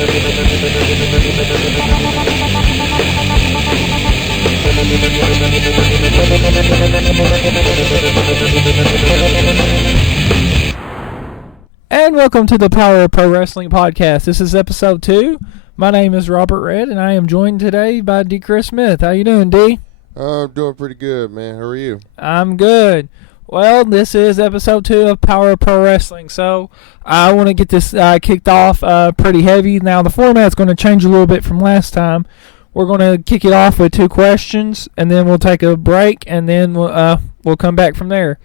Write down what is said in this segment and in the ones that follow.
And welcome to the Power of Pro Wrestling Podcast. This is episode 2. My name is Robert Red, and I am joined today by D. Chris Smith. How you doing, D? I'm doing pretty good, man. How are you? I'm good. Well, this is episode 2 of Power of Pro Wrestling, so I want to get this kicked off pretty heavy. Now, the format's going to change a little bit from last time. We're going to kick it off with 2 questions, and then we'll take a break, and then we'll come back from there.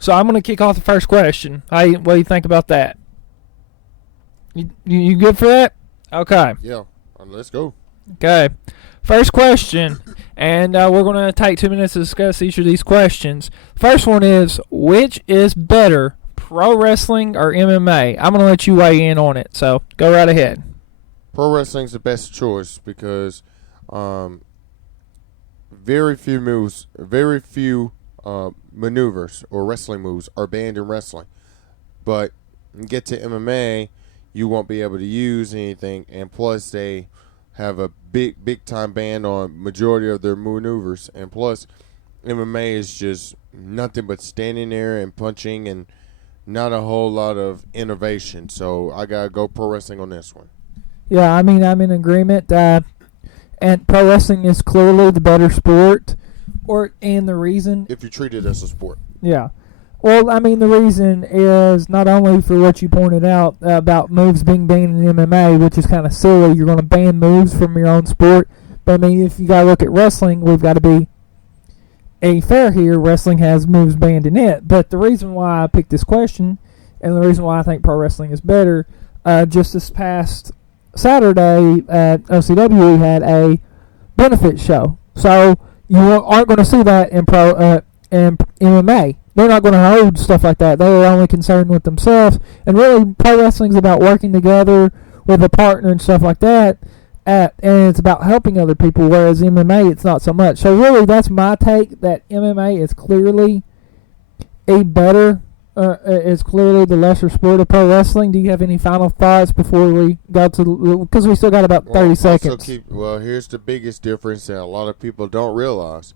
So I'm going to kick off the first question. What do you think about that? You good for that? Okay. Yeah, let's go. Okay. First question, and we're going to take 2 minutes to discuss each of these questions. First one is, which is better, pro wrestling or MMA? I'm going to let you weigh in on it, so go right ahead. Pro wrestling's the best choice because very few maneuvers or wrestling moves are banned in wrestling. But when you get to MMA, you won't be able to use anything, and plus they have a big time ban on majority of their maneuvers, and plus MMA is just nothing but standing there and punching and not a whole lot of innovation. So I gotta go pro wrestling on this one. Yeah, I mean, I'm in agreement. And pro wrestling is clearly the better sport, and the reason, if you treat it as a sport. Yeah. Well, I mean, the reason is not only for what you pointed out about moves being banned in MMA, which is kind of silly. You're going to ban moves from your own sport. But, I mean, if you got to look at wrestling, we've got to be fair here. Wrestling has moves banned in it. But the reason why I picked this question and the reason why I think pro wrestling is better, just this past Saturday at OCW, we had a benefit show. So you aren't going to see that in MMA. They're not going to hold stuff like that. They're only concerned with themselves. And really, pro wrestling's about working together with a partner and stuff like that. And it's about helping other people, whereas MMA, it's not so much. So really, that's my take, that MMA is clearly is clearly the lesser sport of pro wrestling. Do you have any final thoughts before we go to, because we still got about 30 seconds. Here's the biggest difference that a lot of people don't realize.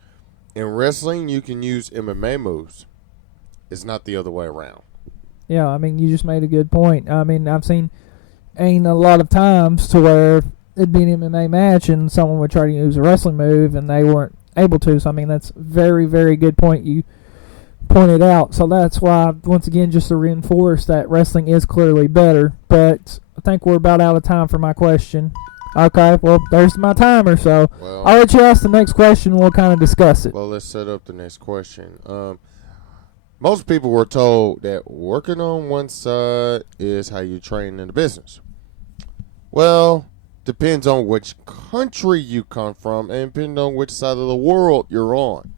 In wrestling, you can use MMA moves. It's not the other way around. Yeah, I mean, you just made a good point. I mean, I've seen a lot of times to where it'd be an MMA match and someone would try to use a wrestling move and they weren't able to. So, I mean, that's a very, very good point you pointed out. So that's why, once again, just to reinforce that wrestling is clearly better. But I think we're about out of time for my question. Okay, well, there's my timer, so I'll let you ask the next question and we'll kind of discuss it. Well, let's set up the next question. Most people were told that working on one side is how you train in the business. Well, depends on which country you come from and depends on which side of the world you're on.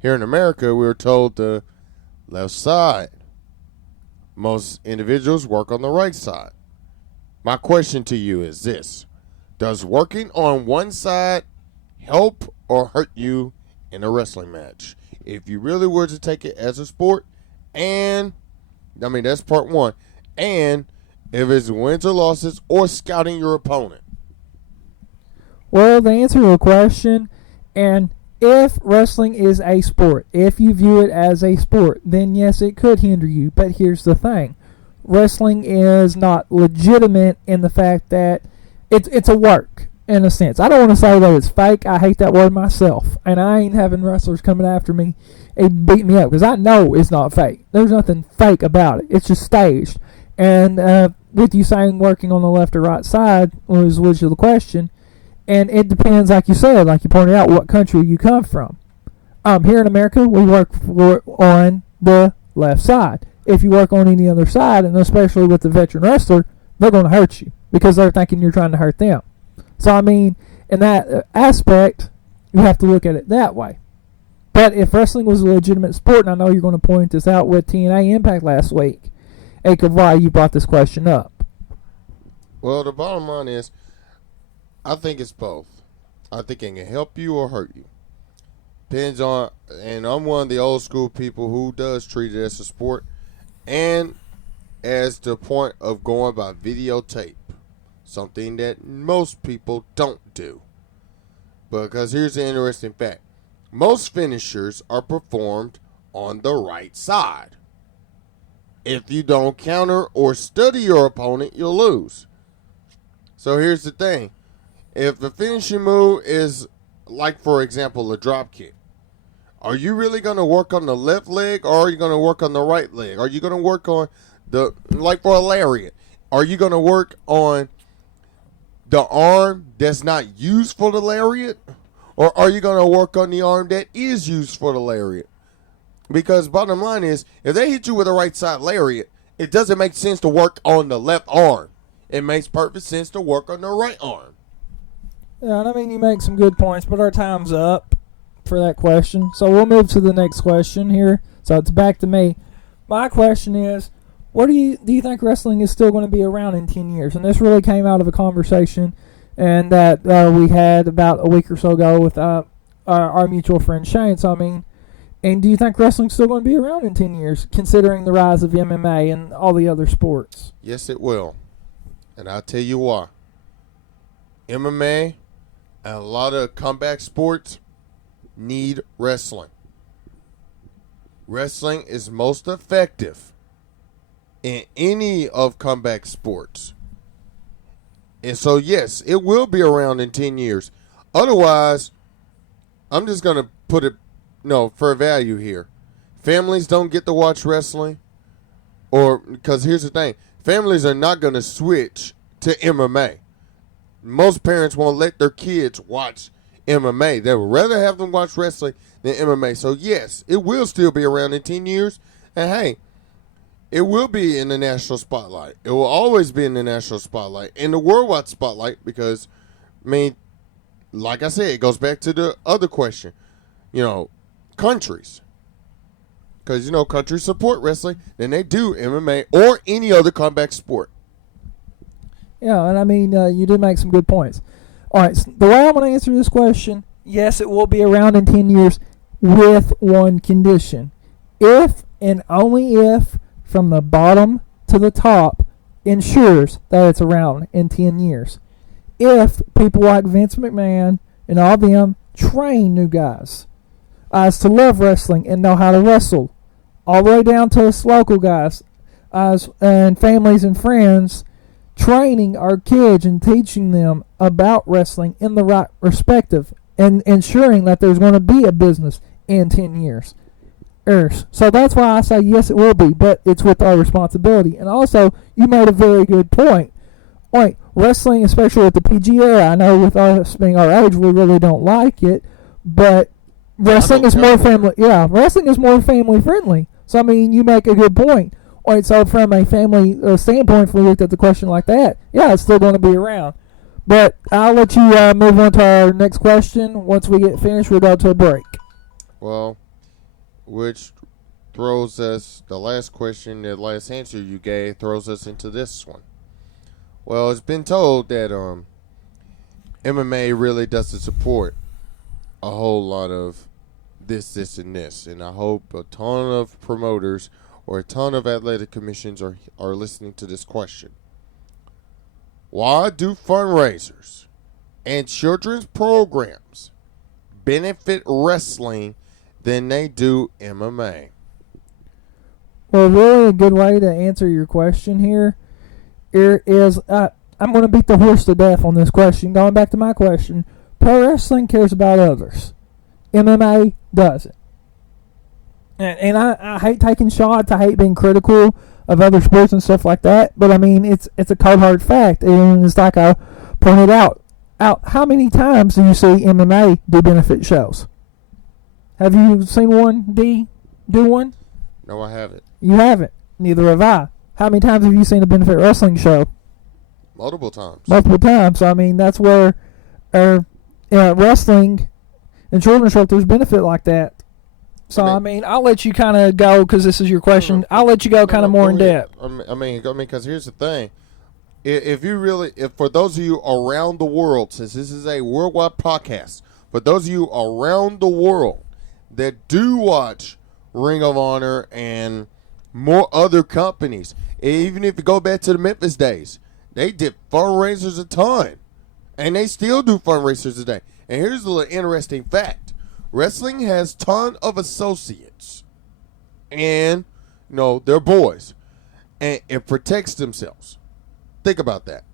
Here in America, we were told the left side. Most individuals work on the right side. My question to you is this. Does working on one side help or hurt you in a wrestling match? If you really were to take it as a sport, and, I mean, that's part one, and if it's wins or losses or scouting your opponent. Well, the answer to the question, and if wrestling is a sport, if you view it as a sport, then yes, it could hinder you. But here's the thing. Wrestling is not legitimate in the fact that it's a work, in a sense. I don't want to say that it's fake. I hate that word myself. And I ain't having wrestlers coming after me and beat me up because I know it's not fake. There's nothing fake about it. It's just staged. And with you saying working on the left or right side was the question. And it depends, like you said, like you pointed out, what country you come from. Here in America, we work on the left side. If you work on any other side, and especially with the veteran wrestler, they're going to hurt you because they're thinking you're trying to hurt them. So, I mean, in that aspect, you have to look at it that way. But if wrestling was a legitimate sport, and I know you're going to point this out with TNA Impact last week, why you brought this question up. Well, the bottom line is, I think it's both. I think it can help you or hurt you. Depends on, and I'm one of the old school people who does treat it as a sport and as the point of going by videotape. something that most people don't do. Because here's the interesting fact. Most finishers are performed on the right side. If you don't counter or study your opponent, you'll lose. So here's the thing. If the finishing move is, like, for example, a drop kick, are you really going to work on the left leg or are you going to work on the right leg? Are you going to work on like for a lariat, are you going to work on the arm that's not used for the lariat? Or are you going to work on the arm that is used for the lariat? Because bottom line is, if they hit you with a right side lariat, it doesn't make sense to work on the left arm. It makes perfect sense to work on the right arm. Yeah, and I mean, you make some good points, but our time's up for that question. So we'll move to the next question here. So it's back to me. My question is, what do you think wrestling is still going to be around in 10 years? And this really came out of a conversation and that we had about a week or so ago with our mutual friend Shane. So, I mean, and do you think wrestling's still going to be around in 10 years, considering the rise of MMA and all the other sports? Yes, it will. And I'll tell you why. MMA and a lot of comeback sports need wrestling. Wrestling is most effective in any of comeback sports. And so, yes, it will be around in 10 years. Otherwise, I'm just going to put it, for value here. Families don't get to watch wrestling. Because here's the thing. Families are not going to switch to MMA. Most parents won't let their kids watch MMA. They would rather have them watch wrestling than MMA. So, yes, it will still be around in 10 years. And, hey, it will be in the national spotlight. It will always be in the national spotlight. In the worldwide spotlight because, like I said, it goes back to the other question. Countries. Because, countries support wrestling than they do MMA or any other comeback sport. Yeah, and I mean, you do make some good points. All right, so the way I'm going to answer this question, yes, it will be around in 10 years with one condition. If and only if from the bottom to the top ensures that it's around in 10 years. If people like Vince McMahon and all them train new guys as to love wrestling and know how to wrestle, all the way down to us local guys and families and friends, training our kids and teaching them about wrestling in the right perspective and ensuring that there's going to be a business in 10 years. So that's why I say yes, it will be, but it's with our responsibility. And also, you made a very good point. Like, wrestling, especially at the PG era, I know with us being our age, we really don't like it, but wrestling is more family. Yeah, wrestling is more family friendly. So I mean, you make a good point. All right, so from a family standpoint, if we looked at the question like that, yeah, it's still going to be around. But I'll let you move on to our next question. Once we get finished, we'll go to a break. Well, which throws us, the last question, the last answer you gave throws us into this one. Well, it's been told that MMA really doesn't support a whole lot of this, and this. And I hope a ton of promoters or a ton of athletic commissions are listening to this question. Why do fundraisers and children's programs benefit wrestling than they do MMA? Well, really a good way to answer your question here is I'm going to beat the horse to death on this question. Going back to my question, pro wrestling cares about others. MMA doesn't. And I hate taking shots. I hate being critical of other sports and stuff like that. But, I mean, it's a cold hard fact. And it's like I pointed out. How many times do you see MMA do benefit shows? Have you seen one, D, do one? No, I haven't. You haven't. Neither have I. How many times have you seen a benefit wrestling show? Multiple times. Multiple times. So, I mean, that's where wrestling and children's shelters benefit like that. So, I mean, I'll let you kind of go because this is your question. I'll let you go kind of more in depth. I mean, because here's the thing. If for those of you around the world, since this is a worldwide podcast, for those of you around the world that do watch Ring of Honor and more other companies, even if you go back to the Memphis days, They did fundraisers a ton. And they still do fundraisers today. And here's a little interesting fact. Wrestling has ton of associates. And, they're boys. And it protects themselves. Think about that.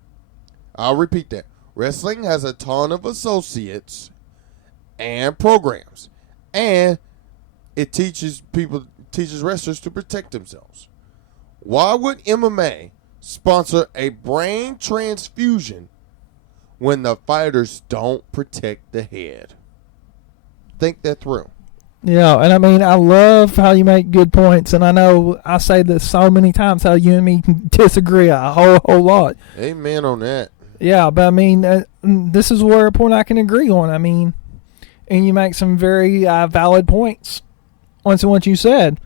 I'll repeat that. Wrestling has a ton of associates and programs. And it teaches wrestlers to protect themselves. Why would MMA sponsor a brain transfusion when the fighters don't protect the head? Think that through. Yeah, and I mean, I love how you make good points, and I know I say this so many times how you and me disagree a whole lot. Amen on that. Yeah, but I mean, this is where a point I can agree on. I mean, and you make some very valid points once what you said.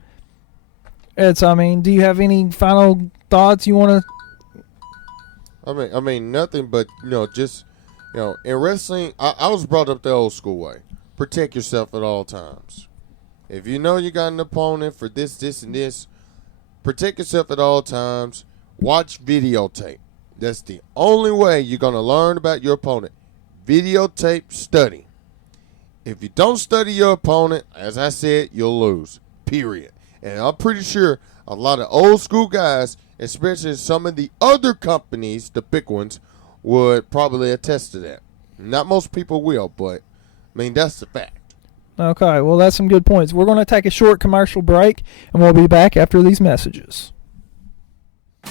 Do you have any final thoughts you want to? I mean, nothing but, just, in wrestling, I was brought up the old school way. Protect yourself at all times. If you know you got an opponent for this, and this, protect yourself at all times. Watch videotape. That's the only way you're going to learn about your opponent. Videotape study. If you don't study your opponent, as I said, you'll lose. Period. And I'm pretty sure a lot of old school guys, especially some of the other companies, the big ones, would probably attest to that. Not most people will, but, that's the fact. Okay, well, that's some good points. We're going to take a short commercial break, and we'll be back after these messages.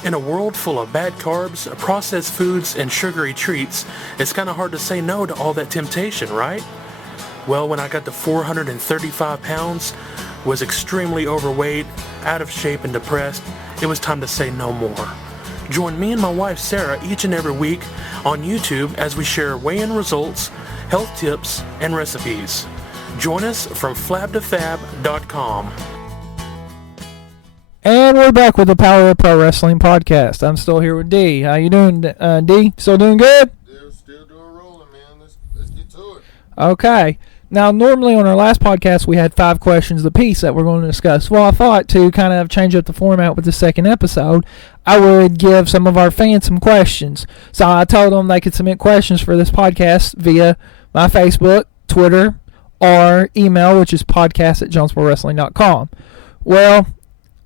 In a world full of bad carbs, processed foods, and sugary treats, it's kind of hard to say no to all that temptation, right? Well, when I got to 435 pounds, was extremely overweight, out of shape, and depressed, it was time to say no more. Join me and my wife Sarah each and every week on YouTube as we share weigh-in results, health tips, and recipes. Join us from flabtofab.com. And we're back with the Power of Pro Wrestling podcast. I'm still here with D. How you doing, D? Still doing good? Still doing rolling, man. Let's get to it. Okay. Now, normally on our last podcast, we had 5 questions apiece that we're going to discuss. Well, I thought to kind of change up the format with the second episode, I would give some of our fans some questions. So I told them they could submit questions for this podcast via my Facebook, Twitter, or email, which is podcast@jonesborewrestling.com. Well,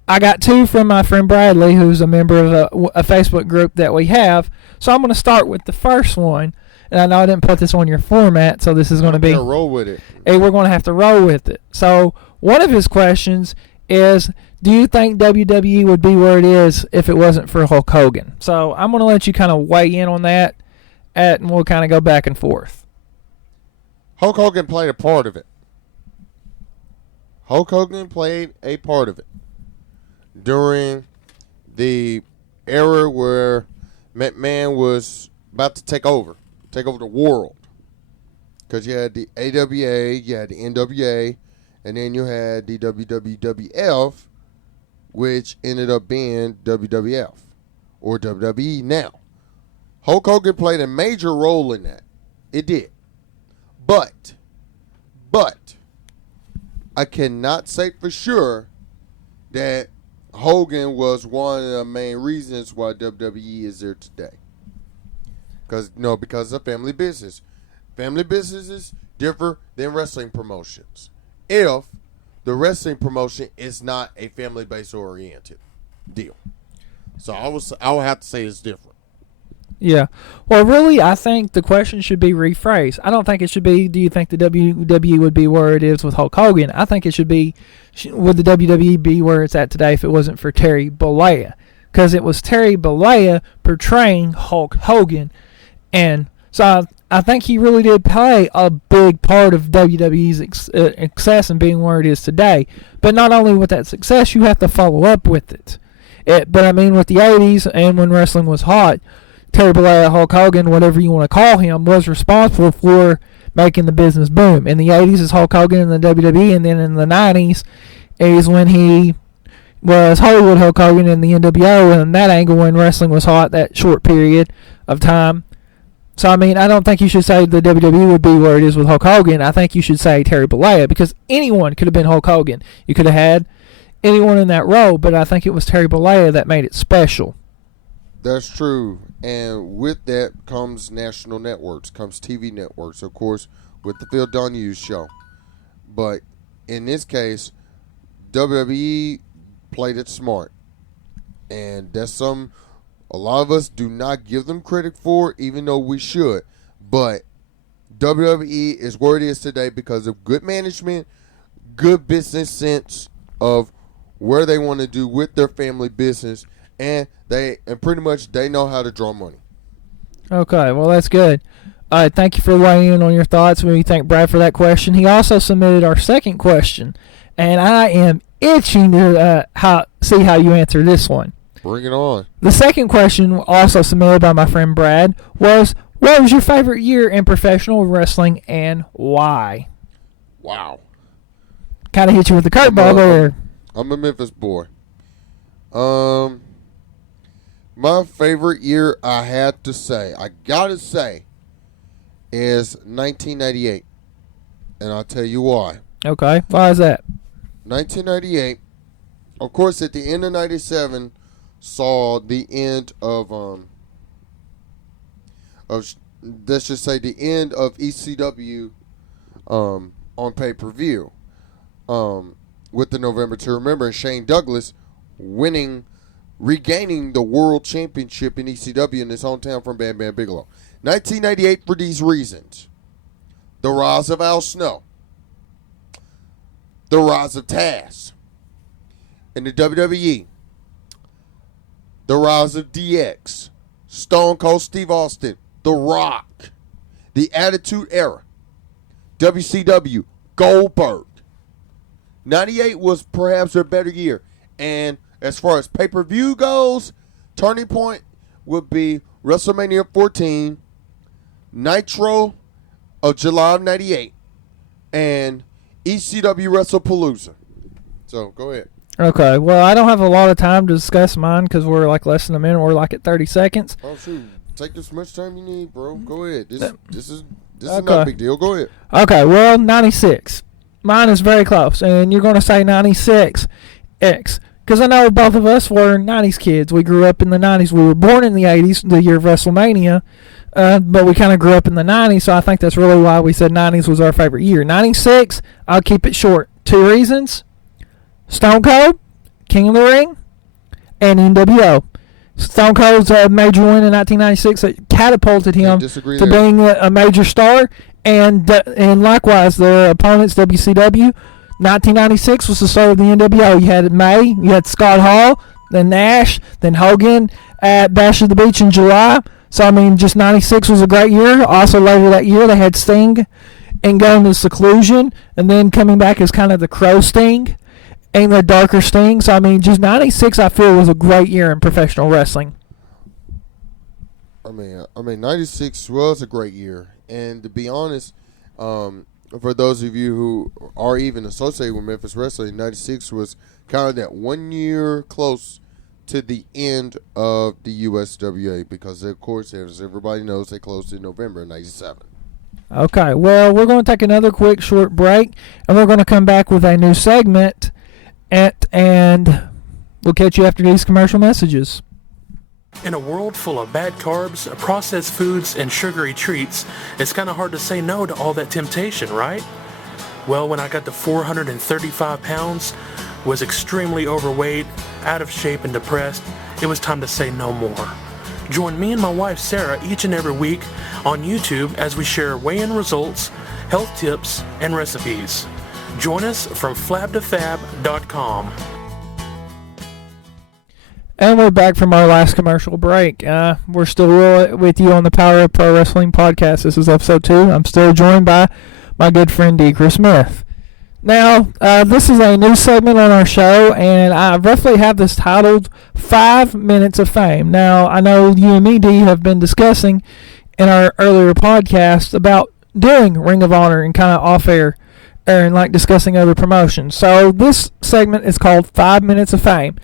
I got 2 from my friend Bradley, who's a member of a Facebook group that we have. So I'm going to start with the first one. And I know I didn't put this on your format, so this is going to be... roll with it. Hey, we're going to have to roll with it. So one of his questions is, do you think WWE would be where it is if it wasn't for Hulk Hogan? So I'm going to let you kind of weigh in on that, and we'll kind of go back and forth. Hulk Hogan played a part of it. Hulk Hogan played a part of it during the era where McMahon was about to take over the world. Because you had the AWA, you had the NWA, and then you had the WWF, which ended up being WWF, or WWE now. Hulk Hogan played a major role in that. It did. But, I cannot say for sure that Hogan was one of the main reasons why WWE is there today. Because of family business. Family businesses differ than wrestling promotions. If the wrestling promotion is not a family-based oriented deal. So I would have to say it's different. Yeah. Well, really, I think the question should be rephrased. I don't think it should be, do you think the WWE would be where it is with Hulk Hogan? I think it should be, would the WWE be where it's at today if it wasn't for Terry Bollea? Because it was Terry Bollea portraying Hulk Hogan. And so I think he really did play a big part of WWE's success and being where it is today. But not only with that success, you have to follow up with it. But I mean, with the 80s and when wrestling was hot, Terry Bollea, Hulk Hogan, whatever you want to call him, was responsible for making the business boom. In the 80s is Hulk Hogan in the WWE, and then in the 90s is when he was Hollywood Hulk Hogan in the NWO, and that angle when wrestling was hot, that short period of time. So, I mean, I don't think you should say the WWE would be where it is with Hulk Hogan. I think you should say Terry Bollea, because anyone could have been Hulk Hogan. You could have had anyone in that role, but I think it was Terry Bollea that made it special. That's true. And with that comes national networks, comes TV networks, of course, with the Phil Donahue show. But in this case, WWE played it smart. And that's something a lot of us do not give them credit for, even though we should. But WWE is where it is today because of good management, good business sense of where they want to do with their family business, and pretty much they know how to draw money. Okay, well, that's good. All right, thank you for weighing in on your thoughts. We thank Brad for that question. He also submitted our second question, and I am itching to see how you answer this one. Bring it on. The second question, also submitted by my friend Brad, was, what was your favorite year in professional wrestling and why? Wow. Kind of hit you with the curveball there. I'm a Memphis boy. My favorite year, I gotta say, is 1998. And I'll tell you why. Okay, why is that? 1998, of course, at the end of 97, saw the end of let's just say the end of ECW on pay-per-view with the November to Remember, and Shane Douglas regaining the world championship in ECW in his hometown from Bam Bam Bigelow. 1998 for these reasons: the rise of Al Snow, the rise of Taz in the WWE, the rise of DX, Stone Cold Steve Austin, The Rock, the Attitude Era, WCW, Goldberg. 98 was perhaps their better year. And as far as pay-per-view goes, turning point would be WrestleMania 14, Nitro of July of 98, and ECW WrestlePalooza. So, go ahead. Okay, well, I don't have a lot of time to discuss mine because we're like less than a minute. We're like at 30 seconds. Oh, shoot. Take as much time you need, bro. Go ahead. This is Okay. not a big deal. Go ahead. Okay, well, 96. Mine is very close, and you're going to say 96X. Because I know both of us were 90s kids. We grew up in the 90s. We were born in the 80s, the year of WrestleMania, but we kind of grew up in the 90s, so I think that's really why we said 90s was our favorite year. 96, I'll keep it short. 2 reasons: Stone Cold, King of the Ring, and NWO. Stone Cold's major win in 1996 that catapulted him to being a major star, and likewise their opponents, WCW. 1996 was the start of the NWO. You had May, you had Scott Hall, then Nash, then Hogan at Bash of the Beach in July. So, I mean, just 96 was a great year. Also, later that year, they had Sting and going to seclusion, and then coming back as kind of the Crow Sting and the darker Sting. So, I mean, just 96, I feel, was a great year in professional wrestling. I mean, 96 was a great year. And to be honest, for those of you who are even associated with Memphis Wrestling, 96 was kind of that 1 year close to the end of the USWA because, of course, as everybody knows, they closed in November of 97. Okay, well, we're going to take another quick short break, and we're going to come back with a new segment, and we'll catch you after these commercial messages. In a world full of bad carbs, processed foods, and sugary treats, it's kind of hard to say no to all that temptation, right? Well, when I got to 435 pounds, was extremely overweight, out of shape, and depressed, it was time to say no more. Join me and my wife Sarah each and every week on YouTube as we share weigh-in results, health tips, and recipes. Join us from flabtofab.com. And we're back from our last commercial break. We're still with you on the Power of Pro Wrestling podcast. This is episode 2. I'm still joined by my good friend Deacre Smith. Now, this is a new segment on our show, and I roughly have this titled 5 Minutes of Fame. Now, I know you and me, Dee, have been discussing in our earlier podcast about doing Ring of Honor and kind of off-air and like discussing other promotions. So this segment is called 5 Minutes of Fame.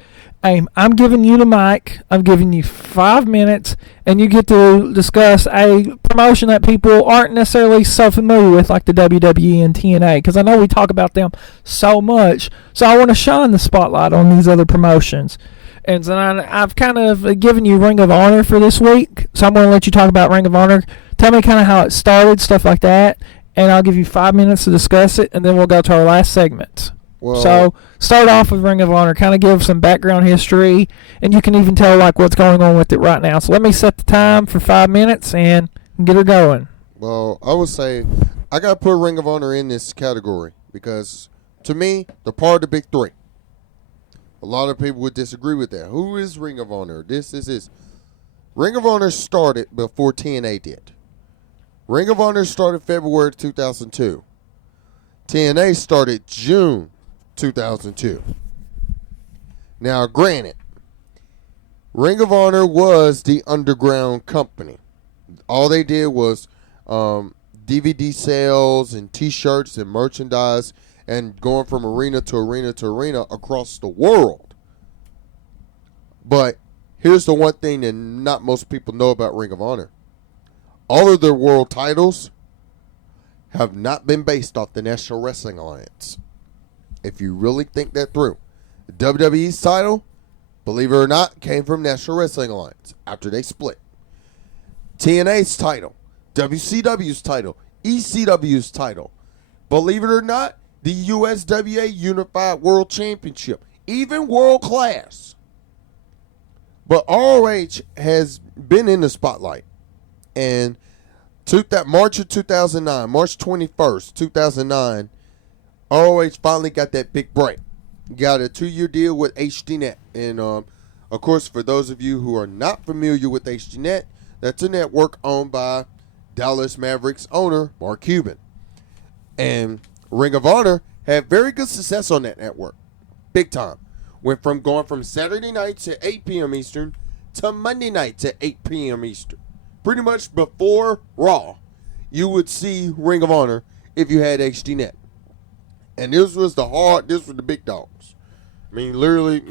I'm giving you the mic. I'm giving you 5 minutes, and you get to discuss a promotion that people aren't necessarily so familiar with, like the WWE and TNA, because I know we talk about them so much. So I want to shine the spotlight on these other promotions. And so I've kind of given you Ring of Honor for this week, so I'm going to let you talk about Ring of Honor. Tell me kind of how it started, stuff like that, and I'll give you 5 minutes to discuss it, and then we'll go to our last segment. Well, So start off with Ring of Honor, kind of give some background history, and you can even tell like what's going on with it right now. So let me set the time for 5 minutes and get her going. Well, I would say I got to put Ring of Honor in this category because, to me, they're part of the big three. A lot of people would disagree with that. Who is Ring of Honor? This. Ring of Honor started before TNA did. Ring of Honor started February 2002. TNA started June 2002. Now, granted, Ring of Honor was the underground company. All they did was DVD sales and T-shirts and merchandise and going from arena to arena to arena across the world. But here's the one thing that not most people know about Ring of Honor. All of their world titles have not been based off the National Wrestling Alliance. If you really think that through. The WWE's title, believe it or not, came from National Wrestling Alliance after they split. TNA's title, WCW's title, ECW's title, believe it or not, the USWA Unified World Championship, even world class. But ROH has been in the spotlight. And March of 2009, March 21st, 2009, ROH finally got that big break. Got a 2-year deal with HDNet. And, of course, for those of you who are not familiar with HDNet, that's a network owned by Dallas Mavericks owner Mark Cuban. And Ring of Honor had very good success on that network. Big time. Went from going from Saturday nights at 8 p.m. Eastern to Monday nights at 8 p.m. Eastern. Pretty much before Raw, you would see Ring of Honor if you had HDNet. And this was the big dogs. I mean, literally,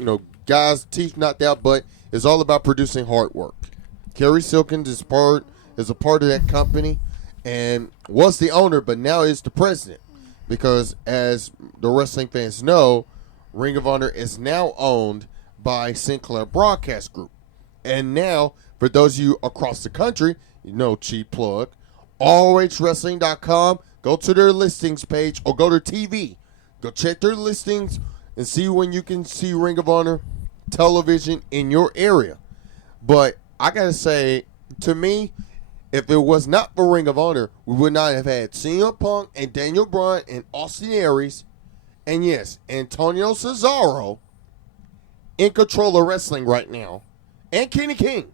guys' teeth knocked out, but it's all about producing hard work. Kerry Silkins is a part of that company and was the owner, but now is the president. Because as the wrestling fans know, Ring of Honor is now owned by Sinclair Broadcast Group. And now, for those of you across the country, cheap plug, ROHWrestling.com, go to their listings page or go to TV. Go check their listings and see when you can see Ring of Honor television in your area. But I got to say, to me, if it was not for Ring of Honor, we would not have had CM Punk and Daniel Bryan and Austin Aries and, yes, Antonio Cesaro in control of wrestling right now, and Kenny King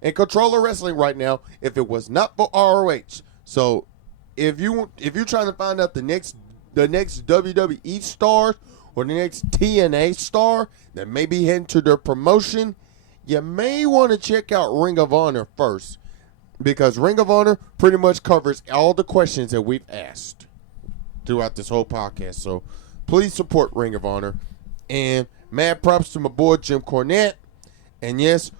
in control of wrestling right now if it was not for ROH. So if you're trying to find out the next WWE star or the next TNA star that may be heading to their promotion, you may want to check out Ring of Honor first, because Ring of Honor pretty much covers all the questions that we've asked throughout this whole podcast. So please support Ring of Honor. And mad props to my boy Jim Cornette. And yes,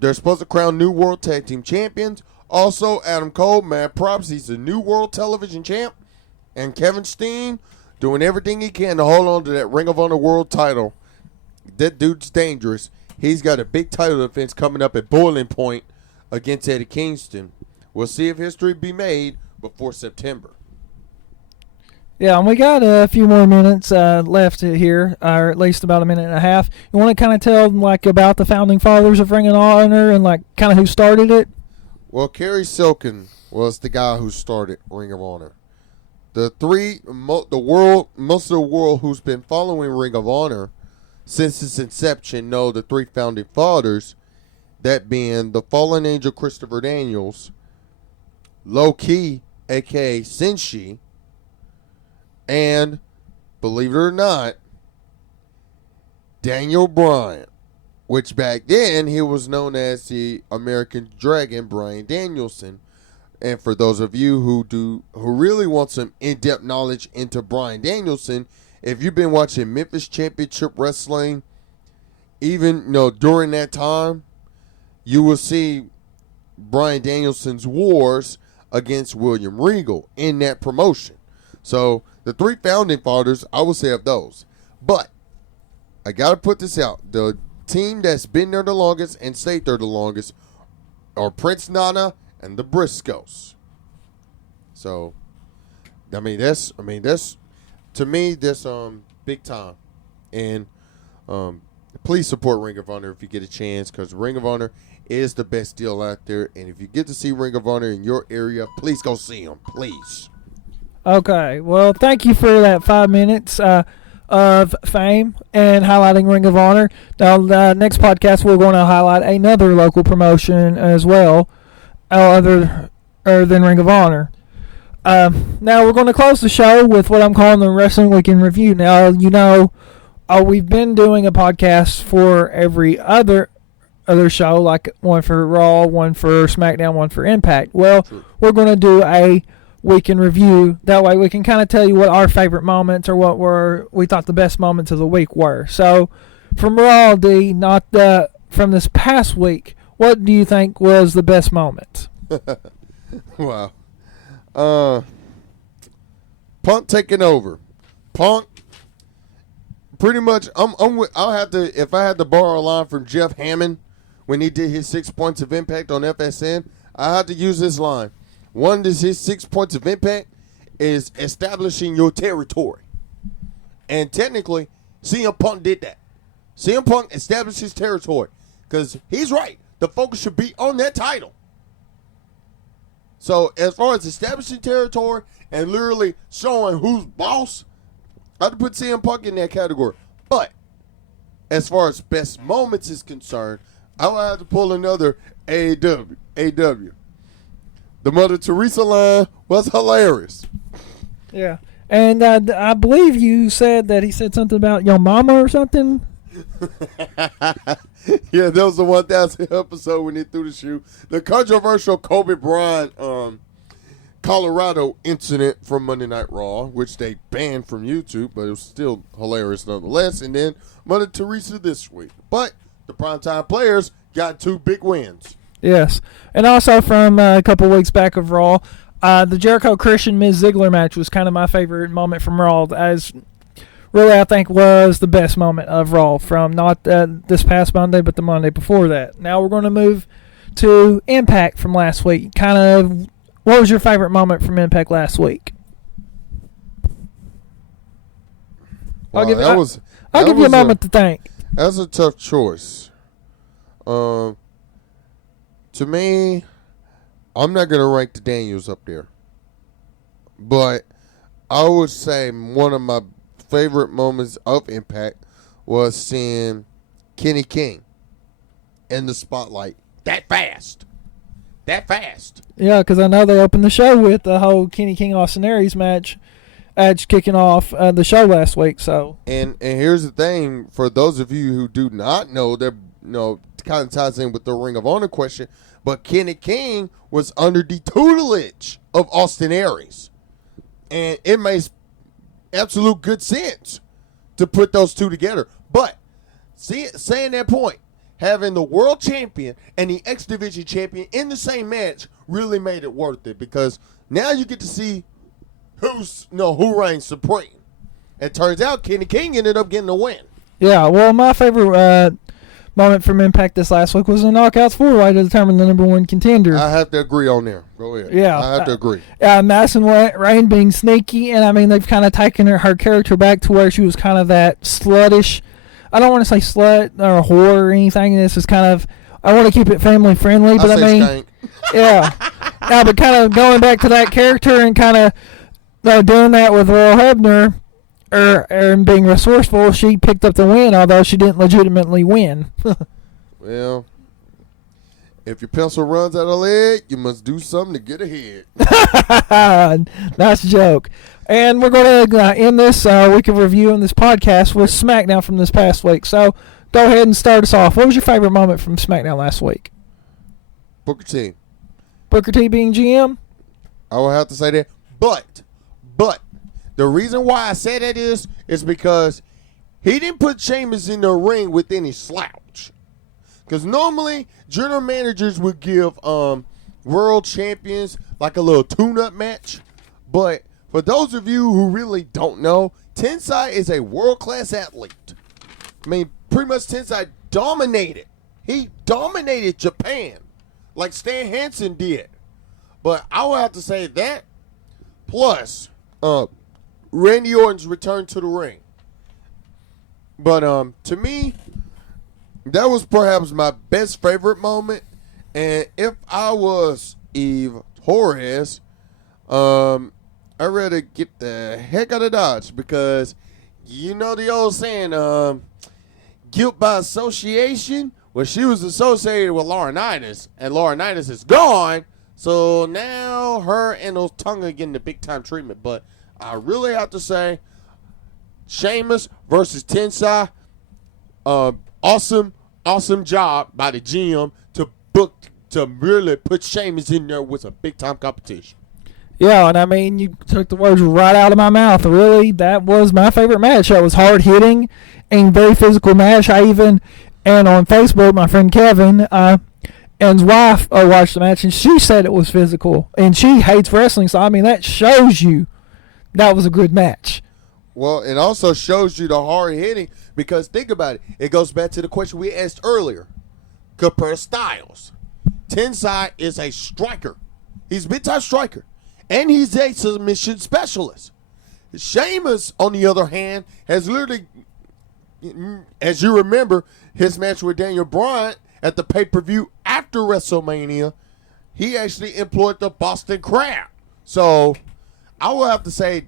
they're supposed to crown new World Tag Team Champions. Also, Adam Cole, mad props. He's the new World Television Champ. And Kevin Steen doing everything he can to hold on to that Ring of Honor World title. That dude's dangerous. He's got a big title defense coming up at Boiling Point against Eddie Kingston. We'll see if history be made before September. Yeah, and we got a few more minutes left here, or at least about a minute and a half. You want to kind of tell about the founding fathers of Ring of Honor and kind of who started it? Well, Kerry Silkin was the guy who started Ring of Honor. Most of the world who's been following Ring of Honor since its inception know the 3 founding fathers, that being the fallen angel Christopher Daniels, Low Ki, a.k.a. Senshi, and, believe it or not, Daniel Bryan, which back then he was known as the American Dragon, Bryan Danielson. And for those of you who really want some in-depth knowledge into Bryan Danielson, if you've been watching Memphis Championship Wrestling, even during that time, you will see Bryan Danielson's wars against William Regal in that promotion. So the 3 founding fathers, I would say, of those. But I got to put this out. The team that's been there the longest and stayed there the longest are Prince Nana and the Briscoes. So, that's to me, that's big time. And please support Ring of Honor if you get a chance, because Ring of Honor is the best deal out there. And if you get to see Ring of Honor in your area, please go see them, please. Okay, well, thank you for that 5 minutes of fame and highlighting Ring of Honor. Now, next podcast, we're going to highlight another local promotion as well, other than Ring of Honor. Now, we're going to close the show with what I'm calling the Wrestling Week in Review. Now, we've been doing a podcast for every other show, like one for Raw, one for SmackDown, one for Impact. Well, we're going to do a week in review. That way we can kind of tell you what our favorite moments or what we thought the best moments of the week were. So, from Raw, D, not from this past week, what do you think was the best moment? Wow. Punk taking over. Punk, pretty much, I'll have to, if I had to borrow a line from Jeff Hammond when he did his 6 points of impact on FSN, I had to use this line. One is his 6 points of impact is establishing your territory. And technically, CM Punk did that. CM Punk established his territory. Because he's right. The focus should be on that title. So, as far as establishing territory and literally showing who's boss, I'd put CM Punk in that category. But, as far as best moments is concerned, I would have to pull another AEW. The Mother Teresa line was hilarious. Yeah. And I believe you said that he said something about your mama or something. Yeah, that was the 1000th episode when he threw the shoe. The controversial Kobe Bryant Colorado incident from Monday Night Raw, which they banned from YouTube, but it was still hilarious nonetheless. And then Mother Teresa this week. But the primetime players got 2 big wins. Yes. And also from a couple weeks back of Raw, the Jericho Christian Miz Ziggler match was kind of my favorite moment from Raw, as really I think was the best moment of Raw from not this past Monday, but the Monday before that. Now we're going to move to Impact from last week. Kind of, what was your favorite moment from Impact last week? I'll give you a moment to think. That's a tough choice. To me, I'm not going to rank the Daniels up there. But I would say one of my favorite moments of Impact was seeing Kenny King in the spotlight that fast. Yeah, because I know they opened the show with the whole Kenny King Austin Aries match kicking off the show last week. So and here's the thing, for those of you who do not know, that kind of ties in with the Ring of Honor question, but Kenny King was under the tutelage of Austin Aries, and it makes absolute good sense to put those two together. But saying that point, having the world champion and the X Division champion in the same match really made it worth it, because now you get to see who reigns supreme. It turns out Kenny King ended up getting the win. Yeah, well, my favorite moment from Impact this last week was the Knockouts 4-way to determine the number 1 contender. I have to agree on there. Go ahead. Yeah. I have to agree. Madison Rayne being sneaky, and I mean, they've kind of taken her character back to where she was kind of that sluttish. I don't want to say slut or whore or anything. This is kind of, I want to keep it family friendly, but I mean, skank. Yeah. But kind of going back to that character and kind of doing that with Royal Hebner, and being resourceful, she picked up the win, although she didn't legitimately win. Well, if your pencil runs out of lead, you must do something to get ahead. Nice joke. And we're going to end this week of review in this podcast with SmackDown from this past week. So go ahead and start us off. What was your favorite moment from SmackDown last week? Booker T. Booker T being GM? I will have to say that. But the reason why I say that is because he didn't put Sheamus in the ring with any slouch. Because normally, general managers would give world champions like a little tune-up match. But for those of you who really don't know, Tensai is a world-class athlete. I mean, pretty much Tensai dominated. He dominated Japan like Stan Hansen did. But I would have to say that plus Randy Orton's return to the ring. But to me, that was perhaps my best favorite moment. And if I was Eve Torres, I'd rather get the heck out of Dodge because you know the old saying, guilt by association. Well, she was associated with Laurinaitis, and Laurinaitis is gone. So now her and Otunga are getting the big time treatment. But I really have to say, Sheamus versus Tensai, awesome job by the GM to really put Sheamus in there with a big time competition. Yeah, and I mean, you took the words right out of my mouth. Really, that was my favorite match. That was hard hitting and very physical match. And on Facebook, my friend Kevin and his wife watched the match, and she said it was physical, and she hates wrestling. So I mean, that shows you that was a good match. Well, it also shows you the hard hitting because think about it. It goes back to the question we asked earlier. Compare styles. Tensai is a striker. He's a big-time striker. And he's a submission specialist. Sheamus, on the other hand, has literally, as you remember, his match with Daniel Bryan at the pay-per-view after WrestleMania, he actually employed the Boston Crab. So, I will have to say,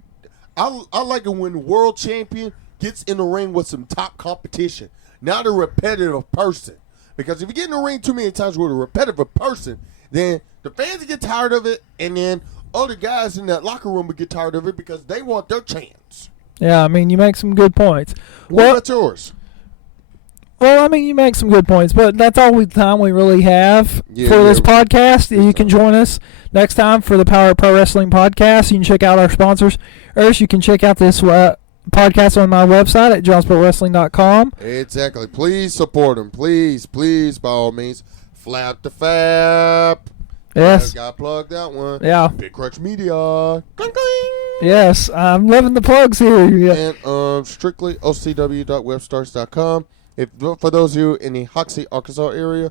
I like it when the world champion gets in the ring with some top competition, not a repetitive person. Because if you get in the ring too many times with a repetitive person, then the fans get tired of it, and then other guys in that locker room will get tired of it because they want their chance. Yeah, I mean, you make some good points. What about yours? Well, I mean, you make some good points, but that's all the time we really have for this podcast. You can join us next time for the Power of Pro Wrestling podcast. You can check out our sponsors. First, you can check out this podcast on my website at johnsprowrestling.com. Exactly. Please support them. Please, by all means. Flap the Fab. Yes. Got to plug that one. Yeah. Big Crutch Media. Cling, cling. Yes, I'm loving the plugs here. Yeah. And strictly ocw.webstars.com. For those of you in the Hoxie, Arkansas area,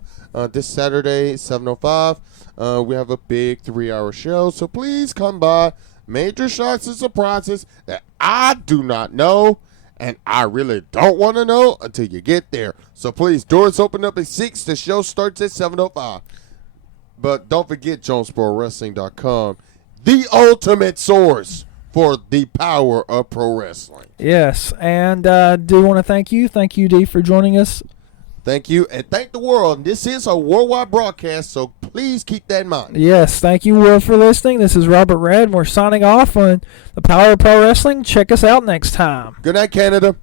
this Saturday, 7:05, we have a big 3-hour show. So please come by. Major shocks and surprises that I do not know, and I really don't want to know until you get there. So please, doors open up at 6. The show starts at 7:05. But don't forget JonesBroWrestling.com, the ultimate source for the power of pro wrestling. Yes, and do want to thank you. Thank you, D, for joining us. Thank you, and thank the world. This is a worldwide broadcast, so please keep that in mind. Yes, thank you, world, for listening. This is Robert Red, and we're signing off on the Power of Pro Wrestling. Check us out next time. Good night, Canada.